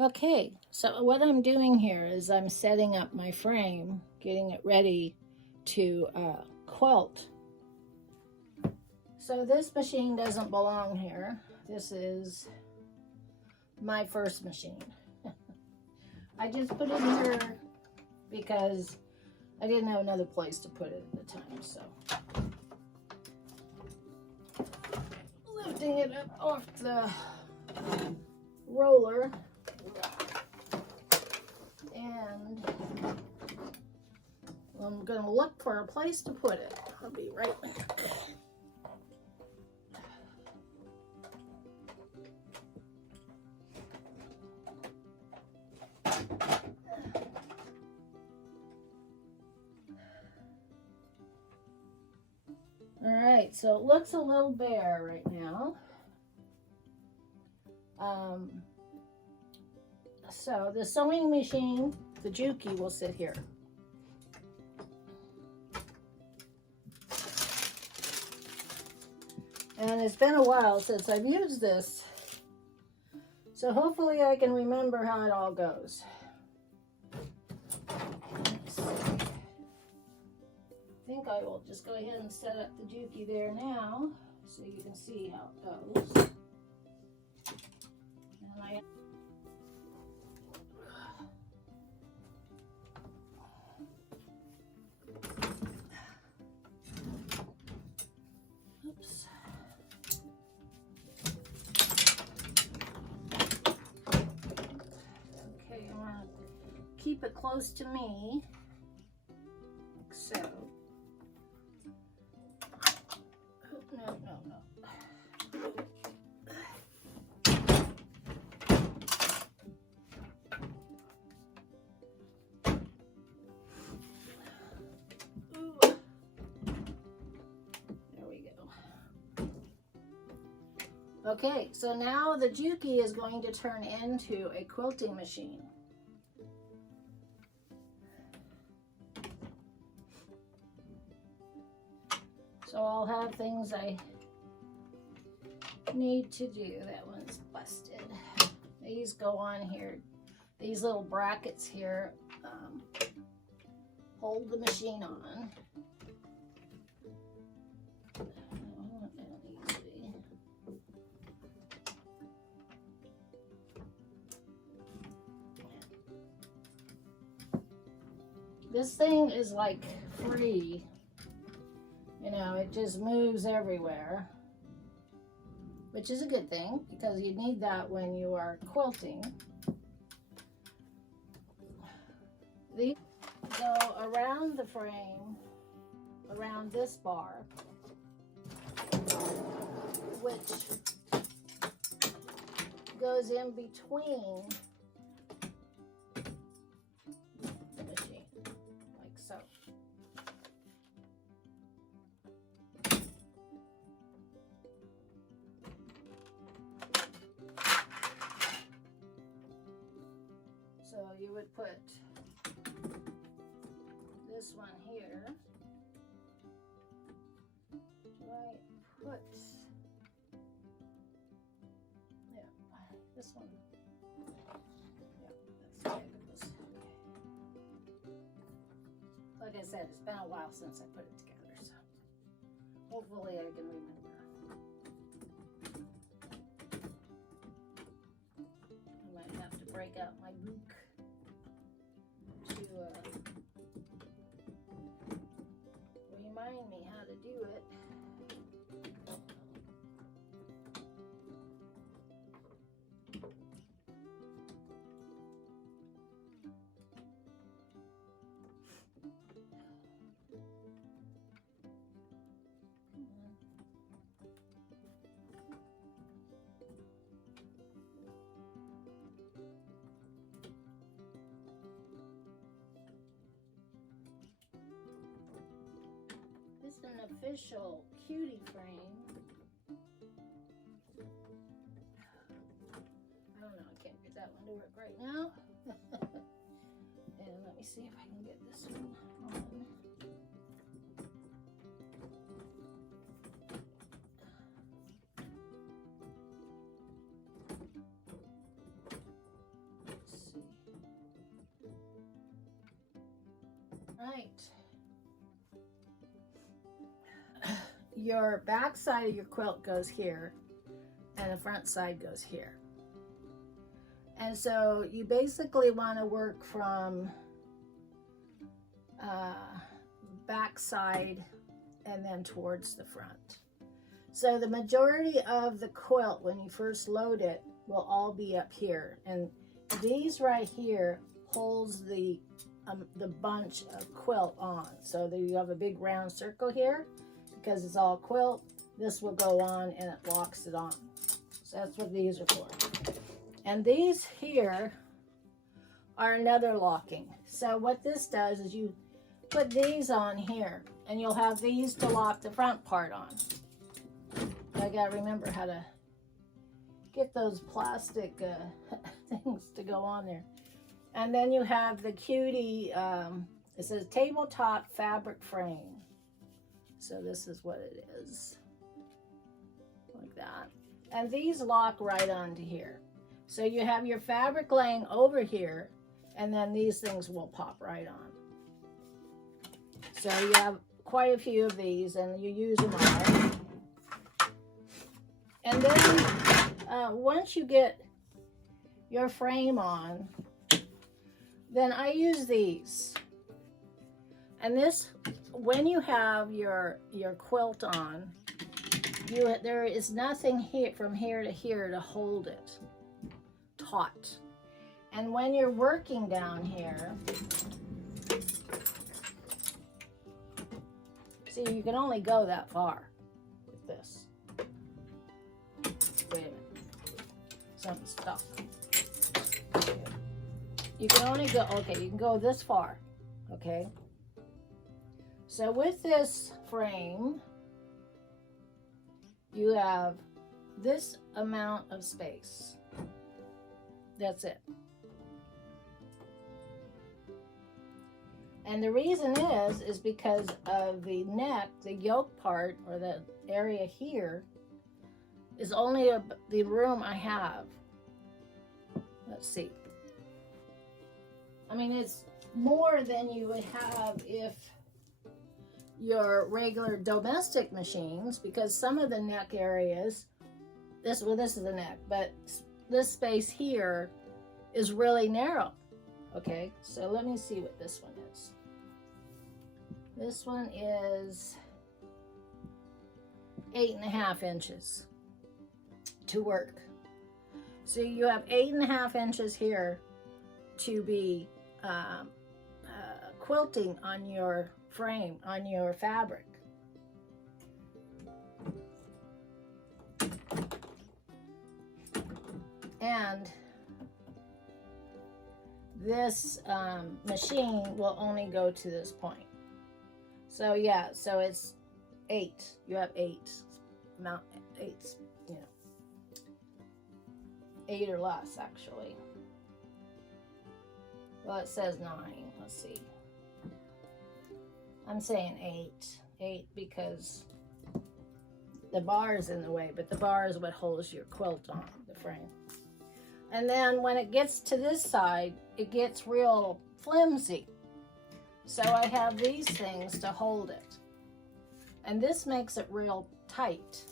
Okay, so what I'm doing here is I'm setting up my frame, getting it ready to quilt. So this machine doesn't belong here. This is my first machine. I just put it here because I didn't have another place to put it at the time, so. Lifting it up off the roller. And I'm going to look for a place to put it. I'll be right back. All right, so it looks a little bare right now. So the sewing machine, the JUKI, will sit here. And it's been a while since I've used this, so hopefully I can remember how it all goes. Let's see. I think I will just go ahead and set up the JUKI there now so you can see how it goes. And oops. Okay, I want to keep it close to me, like so. Oh, no. Okay, so now the JUKI is going to turn into a quilting machine. So I'll have things I need to do. That one's busted. These go on here. These little brackets here hold the machine on. This thing is like free, you know, it just moves everywhere, which is a good thing because you need that when you are quilting. These go around the frame, around this bar, which goes in between the machine, like so. So you would put this one here. Right, put, yeah, this one. Yeah, that's good. Like I said, it's been a while since I put it together, so hopefully I can remember. I might have to break out my book to remind me how to do it. This is an official cutie frame. I don't know, I can't get that one to work right now. And let me see if I can get this one on. Right. Your back side of your quilt goes here, and the front side goes here. And so you basically want to work from back side and then towards the front. So the majority of the quilt, when you first load it, will all be up here. And these right here holds the bunch of quilt on. So that you have a big round circle here, because it's all quilt. This will go on and it locks it on. So that's what these are for. And these here are another locking. So what this does is you put these on here, and you'll have these to lock the front part on. I gotta remember how to get those plastic things to go on there. And then you have the cutie, it says tabletop fabric frame. So this is what it is, like that. And these lock right onto here. So you have your fabric laying over here, and then these things will pop right on. So you have quite a few of these, and you use them all. And then once you get your frame on, then I use these. And this, when you have your quilt on, there is nothing here from here to here to hold it taut. And when you're working down here, see, you can only go that far with this. Wait a minute. Something stuck. Okay. You can only go, okay, you can go this far, okay? So with this frame, you have this amount of space. That's it. And the reason is because of the neck, the yoke part, or the area here, is only the room I have. Let's see. I mean, it's more than you would have if your regular domestic machines, because some of the neck areas, this is the neck, but this space here is really narrow. Okay, so let me see what this one is. This one is 8.5 inches to work. So you have 8.5 inches here to be quilting on your frame, on your fabric. And this machine will only go to this point. So yeah, so it's 8. You have 8, amount 8, you know, 8 or less actually. Well, it says 9. Let's see. I'm saying 8 because the bar is in the way, but the bar is what holds your quilt on the frame. And then when it gets to this side, it gets real flimsy. So I have these things to hold it. And this makes it real tight.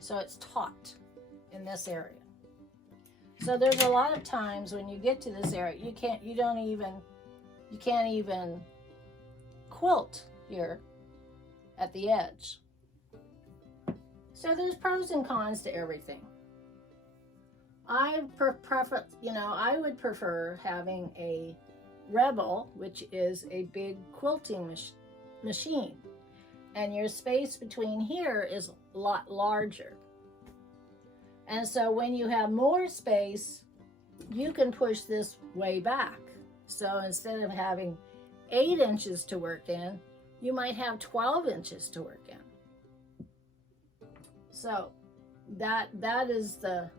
So it's taut in this area. So there's a lot of times when you get to this area, you can't even quilt here at the edge. So there's pros and cons to everything. I would prefer having a Rebel, which is a big quilting machine, and your space between here is a lot larger. And so when you have more space, you can push this way back. So instead of having 8 inches to work in, you might have 12 inches to work in. So that is the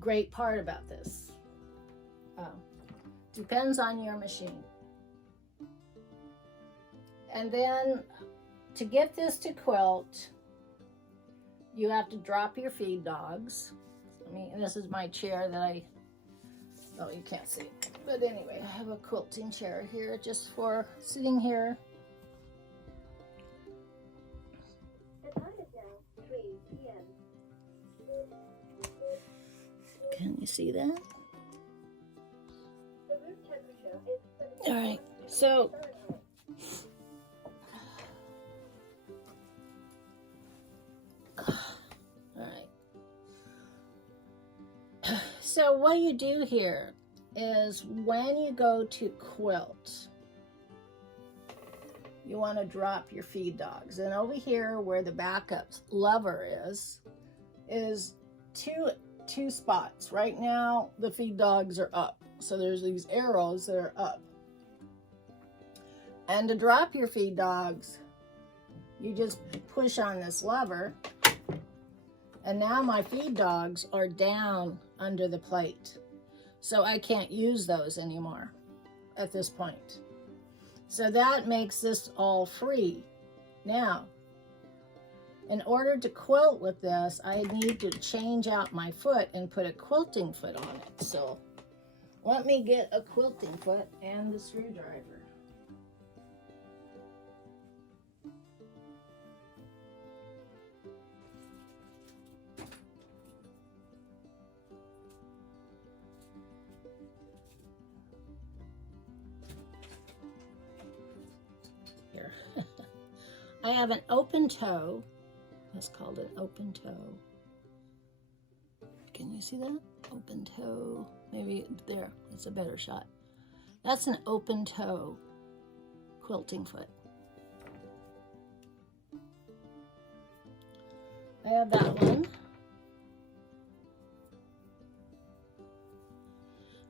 great part about this. Depends on your machine. And then to get this to quilt, you have to drop your feed dogs. And this is my chair that I Oh, you can't see it. But anyway, I have a quilting chair here just for sitting here. The time is now 3 p.m. Can you see that? The room temperature is All right, so so what you do here is when you go to quilt, you want to drop your feed dogs. And over here where the backup lever is two spots. Right now the feed dogs are up. So there's these arrows that are up. And to drop your feed dogs, you just push on this lever. And now my feed dogs are down under the plate. So I can't use those anymore at this point. So that makes this all free. Now, in order to quilt with this, I need to change out my foot and put a quilting foot on it. So let me get a quilting foot and the screwdriver. Here. I have an open toe. That's called an open toe. Can you see that? Open toe. Maybe there. It's a better shot. That's an open toe quilting foot. I have that one.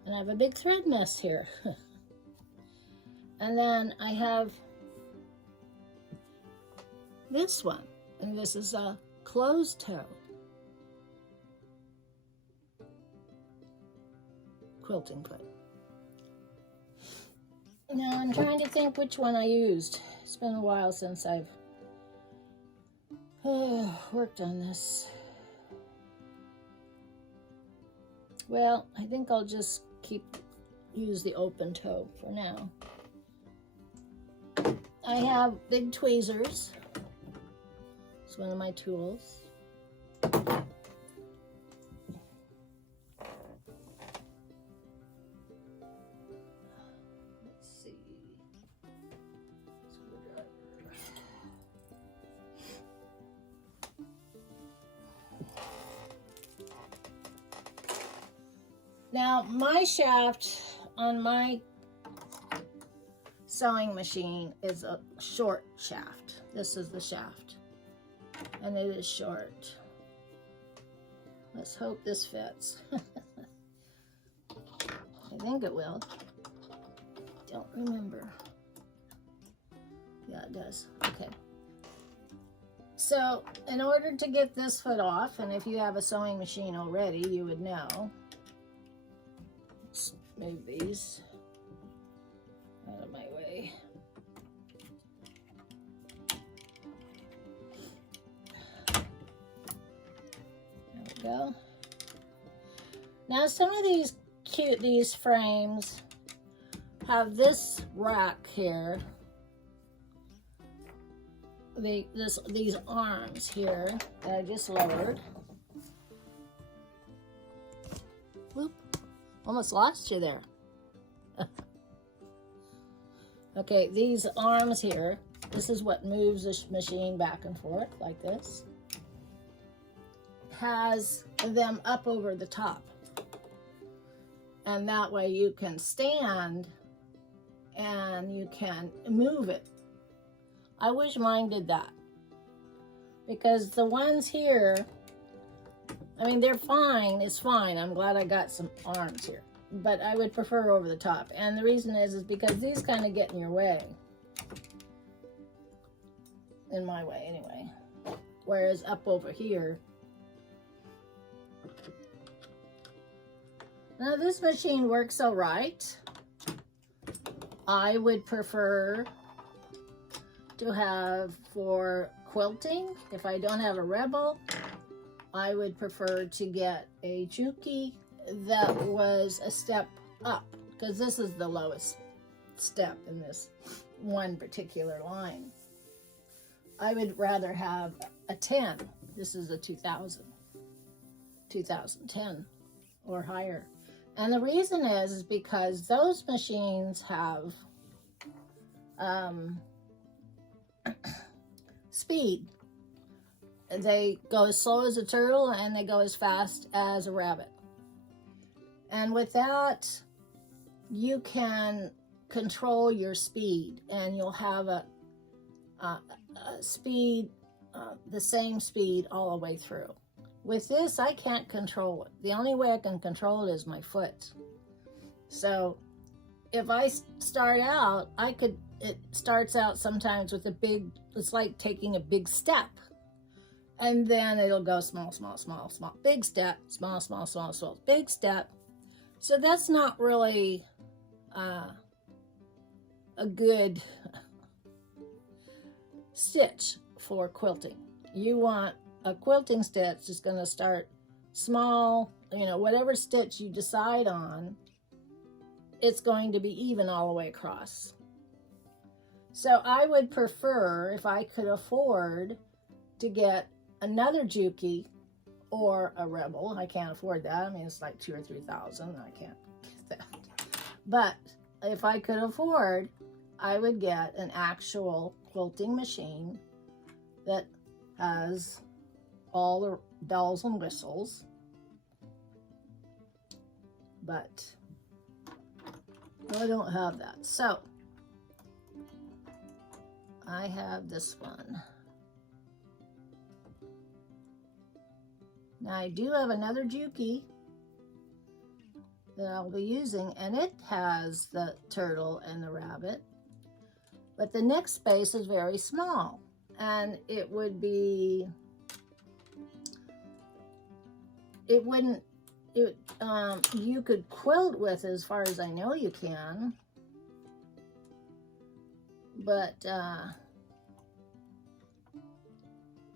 And I have a big thread mess here. And then I have this one. And this is a closed toe quilting foot. Now I'm trying to think which one I used. It's been a while since I've worked on this. Well, I think I'll just use the open toe for now. I have big tweezers. It's one of my tools. Let's see. Screwdriver. Now, my shaft on my sewing machine is a short shaft. This is the shaft. And it is short. Let's hope this fits. I think it will. Don't remember. Yeah, it does. Okay. So, in order to get this foot off, and if you have a sewing machine already, you would know. Let's move these out of my way. Go. Now some of these frames have this rack here. These arms here that I just lowered. Whoop. Almost lost you there. Okay, these arms here, this is what moves this machine back and forth like this. Has them up over the top, and that way you can stand and you can move it. I wish mine did that, because the ones here, I mean, they're fine, it's fine. I'm glad I got some arms here, but I would prefer over the top. And the reason is because these kind of get in your way, in my way anyway, whereas up over here. Now this machine works all right. I would prefer to have for quilting, if I don't have a Rebel, I would prefer to get a JUKI that was a step up, because this is the lowest step in this one particular line. I would rather have a 10. This is a 2010 or higher. And the reason is because those machines have speed. They go as slow as a turtle and they go as fast as a rabbit. And with that, you can control your speed, and you'll have a speed, the same speed all the way through. With this, I can't control it. The only way I can control it is my foot. So if I start out, it starts out sometimes with it's like taking a big step. And then it'll go small, small, small, small, big step, small, small, small, small, big step. So that's not really a good stitch for quilting. You want a quilting stitch that's going to start small, whatever stitch you decide on, it's going to be even all the way across. So I would prefer, if I could afford, to get another JUKI or a Rebel. I can't afford that. I mean, it's like $2,000 or $3,000. I can't get that. But if I could afford, I would get an actual quilting machine that has all the bells and whistles. But I don't have that. So I have this one. Now I do have another JUKI that I'll be using, and it has the turtle and the rabbit, but the next space is very small, and you could quilt with, as far as I know you can, but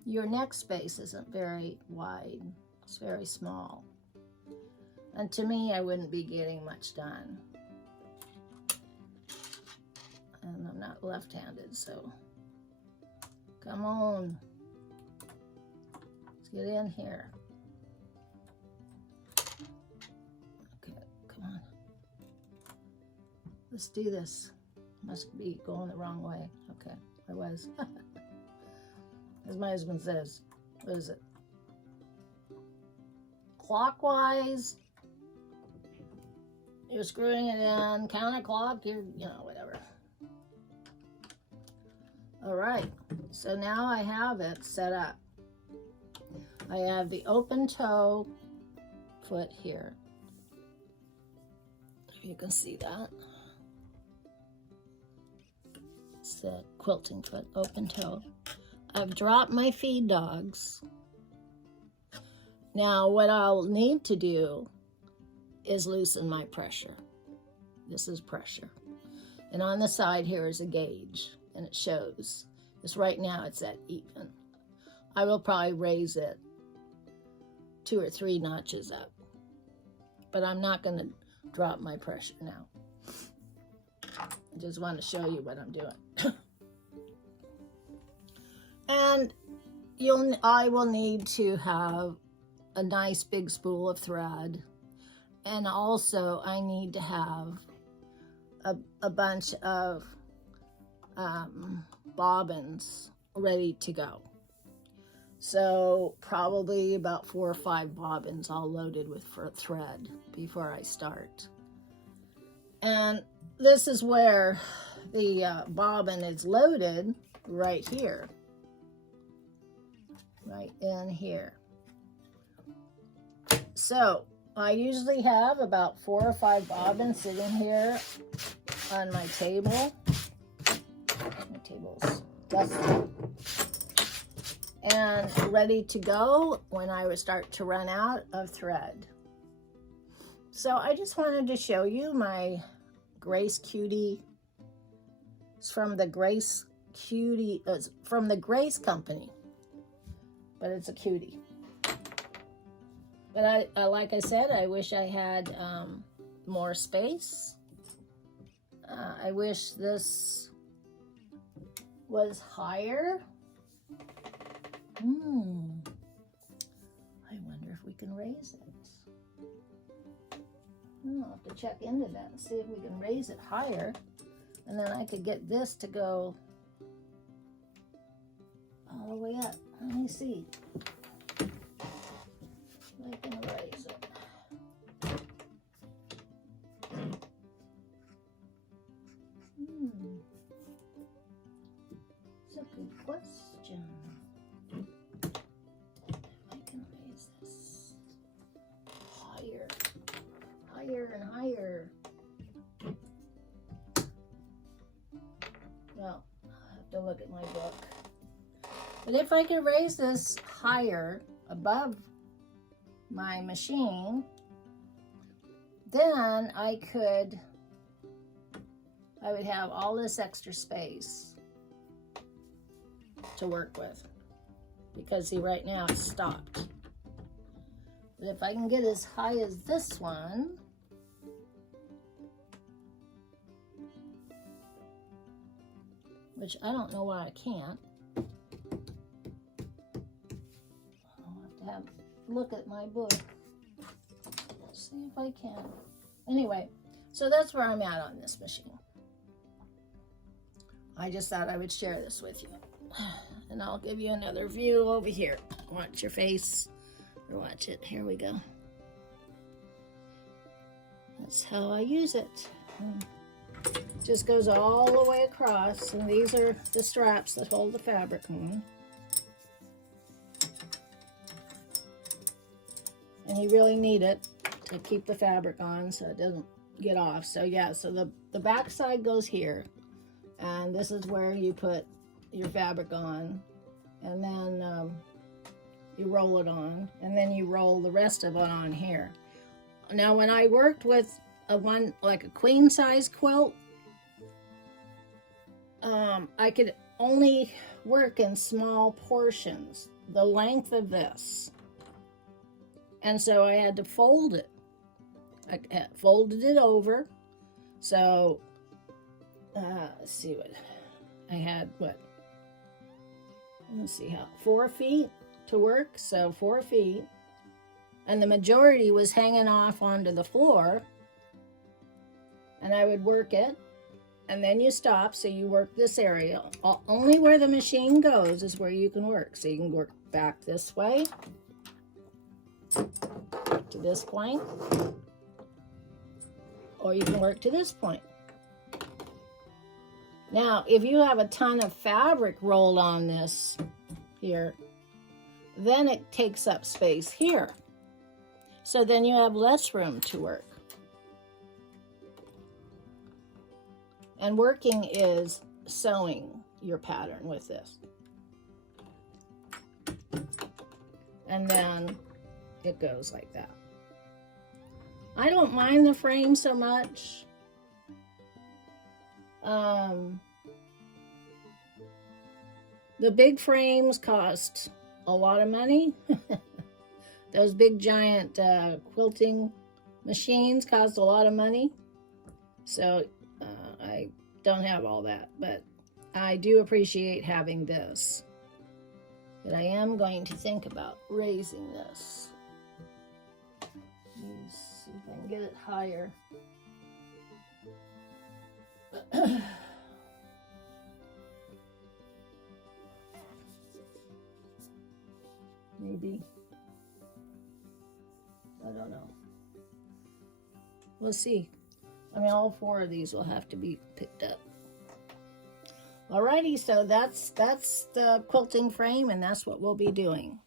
your neck space isn't very wide. It's very small. And to me, I wouldn't be getting much done. And I'm not left-handed, so come on. Let's get in here. Okay, come on. Let's do this. Must be going the wrong way. Okay, I was. As my husband says, what is it? Clockwise, you're screwing it in. Counterclock, whatever. All right, so now I have it set up. I have the open toe foot here. If you can see that. It's the quilting foot, open toe. I've dropped my feed dogs. Now what I'll need to do is loosen my pressure. This is pressure. And on the side here is a gauge, and it shows. This right now it's at even. I will probably raise it 2 or 3 notches up. But I'm not going to drop my pressure now. I just want to show you what I'm doing. And I will need to have a nice big spool of thread, and also I need to have a bunch of bobbins ready to go. So probably about 4 or 5 bobbins all loaded with thread before I start. And this is where the bobbin is loaded, right here. Right in here. So I usually have about 4 or 5 bobbins sitting here on my table. My table's dusty. And ready to go when I would start to run out of thread. So I just wanted to show you my Grace Cutie. It's from the Grace Cutie, from the Grace company. But it's a cutie. But like I said, I wish I had more space. I wish this was higher. I wonder if we can raise it. I'll have to check into that and see if we can raise it higher. And then I could get this to go all the way up. Let me see. I can raise it. It's a good question. I can raise this higher, higher and higher. Well, I'll have to look at my book. But if I could raise this higher above my machine, then I would have all this extra space to work with, because see, right now it's stopped. But if I can get as high as this one, which I don't know why I can't. I'll have to have look at my book. See if I can. Anyway, so that's where I'm at on this machine. I just thought I would share this with you. And I'll give you another view over here. Watch your face. Or watch it. Here we go. That's how I use it. Just goes all the way across, and these are the straps that hold the fabric on. And you really need it to keep the fabric on so it doesn't get off. So yeah, so the back side goes here, and this is where you put your fabric on, and then you roll it on, and then you roll the rest of it on here. Now when I worked with like a queen size quilt, I could only work in small portions, the length of this. And so I had to fold it. I folded it over. So, let's see what, I had what? Let's see how, 4 feet to work. So 4 feet. And the majority was hanging off onto the floor. And I would work it. And then you stop, so you work this area. Only where the machine goes is where you can work. So you can work back this way to this point, or you can work to this point. Now, if you have a ton of fabric rolled on this here, then it takes up space here. So then you have less room to work. And working is sewing your pattern with this. And then it goes like that. I don't mind the frame so much. The big frames cost a lot of money. Those big giant quilting machines cost a lot of money. So I don't have all that, but I do appreciate having this. But I am going to think about raising this. Let's see if I can get it higher. Maybe. I don't know. We'll see. I mean, all 4 of these will have to be picked up. Alrighty, so that's the quilting frame, and that's what we'll be doing.